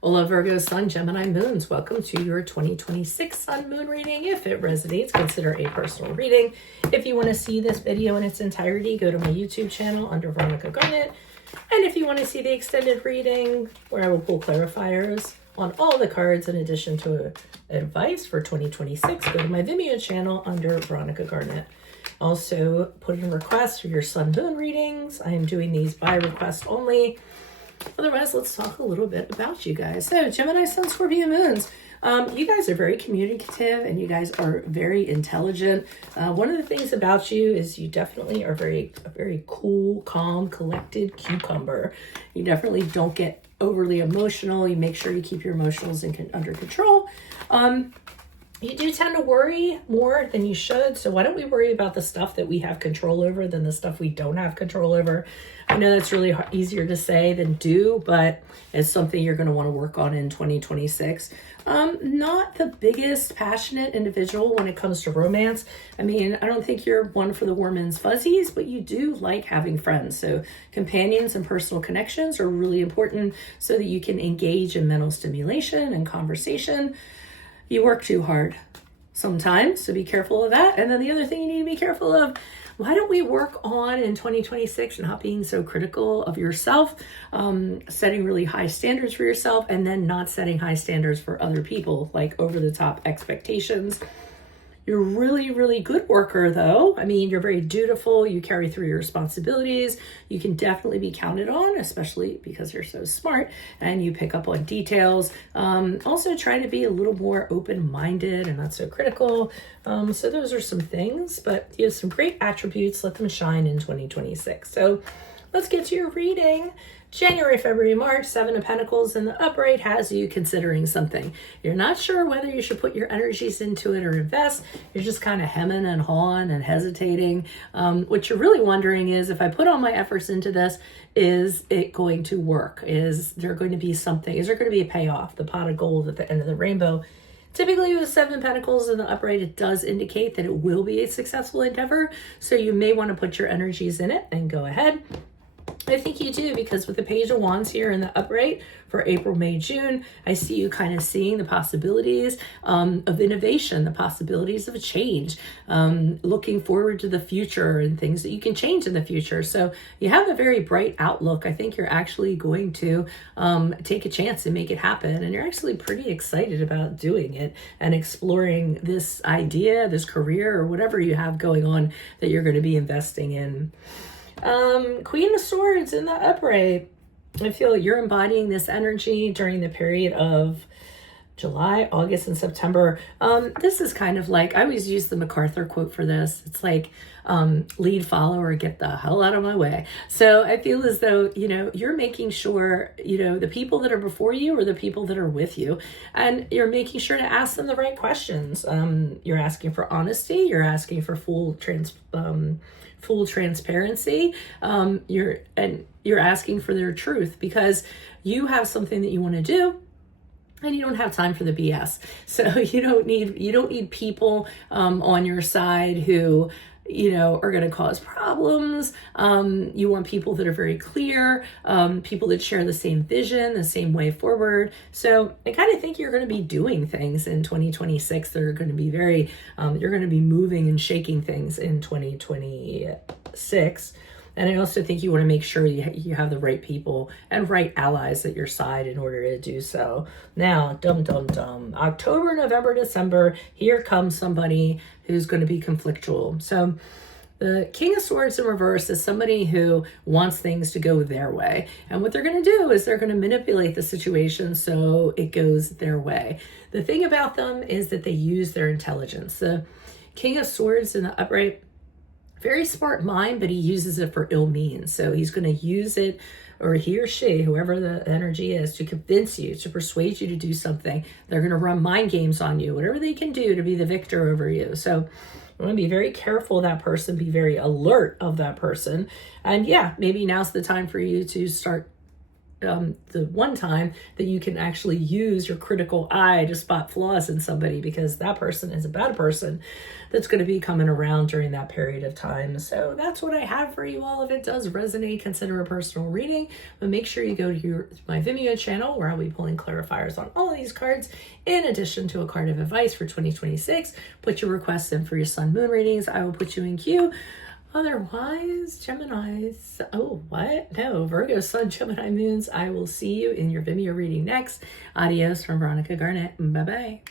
Hola Virgo, Sun, Gemini, Moons. Welcome to your 2026 Sun Moon reading. If it resonates, consider a personal reading. If you want to see this video in its entirety, go to my YouTube channel under Veronica Garnet. And if you want to see the extended reading, where I will pull clarifiers on all the cards in addition to advice for 2026, go to my Vimeo channel under Veronica Garnet. Also, put in requests for your Sun Moon readings. I am doing these by request only. Otherwise, let's talk a little bit about you guys. So, Gemini, Sun, Scorpio, Moons. You guys are very communicative and you guys are very intelligent. One of the things about you is you definitely are a very cool, calm, collected cucumber. You definitely don't get overly emotional. You make sure you keep your emotions under control. You do tend to worry more than you should. So why don't we worry about the stuff that we have control over than the stuff we don't have control over? I know that's really easier to say than do, but it's something you're going to want to work on in 2026. Not the biggest passionate individual when it comes to romance. I mean, I don't think you're one for the warm and fuzzies, but you do like having friends. So companions and personal connections are really important so that you can engage in mental stimulation and conversation. You work too hard sometimes, so be careful of that. And then the other thing you need to be careful of, why don't we work on in 2026 not being so critical of yourself, setting really high standards for yourself, and then not setting high standards for other people, like over the top expectations. You're really, really good worker though. I mean, you're very dutiful. You carry through your responsibilities. You can definitely be counted on, especially because you're so smart and you pick up on details. Also try to be a little more open-minded and not so critical. So those are some things, but you have some great attributes. Let them shine in 2026. So let's get to your reading. January, February, March, Seven of Pentacles in the upright has you considering something. You're not sure whether you should put your energies into it or invest. You're just kind of hemming and hawing and hesitating. What you're really wondering is, if I put all my efforts into this, is it going to work? Is there going to be something? Is there going to be a payoff? The pot of gold at the end of the rainbow. Typically with Seven Pentacles in the upright, it does indicate that it will be a successful endeavor. So you may want to put your energies in it and go ahead. I think you do, because with the Page of Wands here in the upright for April, May, June, I see you kind of seeing the possibilities of innovation, the possibilities of change, looking forward to the future and things that you can change in the future. So you have a very bright outlook. I think you're actually going to take a chance and make it happen. And you're actually pretty excited about doing it and exploring this idea, this career, or whatever you have going on that you're going to be investing in. Queen of Swords in the upright. I feel you're embodying this energy during the period of July, August, and September. This is kind of like, I always use the MacArthur quote for this. It's like, lead, follow, or get the hell out of my way. So I feel as though, you're making sure, the people that are before you are the people that are with you, and you're making sure to ask them the right questions. You're asking for honesty. You're asking for full transparency. You're asking for their truth, because you have something that you want to do and you don't have time for the BS. So you don't need people on your side who are going to cause problems. You want people that are very clear, people that share the same vision, the same way forward. So I kind of think you're going to be doing things in 2026 that are going to be very, you're going to be moving and shaking things in 2026. And I also think you want to make sure you have the right people and right allies at your side in order to do so. Now, October, November, December, here comes somebody who's going to be conflictual. So the King of Swords in reverse is somebody who wants things to go their way. And what they're going to do is they're going to manipulate the situation so it goes their way. The thing about them is that they use their intelligence. The King of Swords in the upright, very smart mind, but he uses it for ill means. So he's going to use it, or he or she, whoever the energy is, to convince you, to persuade you to do something. They're going to run mind games on you, whatever they can do to be the victor over you. So you want to be very careful of that person, be very alert of that person. And yeah, maybe now's the time for you to start the one time that you can actually use your critical eye to spot flaws in somebody, because that person is a bad person that's going to be coming around during that period of time. So that's what I have for you all. If it does resonate, consider a personal reading, but make sure you go to my Vimeo channel where I'll be pulling clarifiers on all of these cards, in addition to a card of advice for 2026. Put your requests in for your sun moon readings. I will put you in queue. Otherwise, Geminis, oh, what? No, Virgo, Sun, Gemini, Moons. I will see you in your Vimeo reading next. Adios from Veronica Garnett. Bye-bye.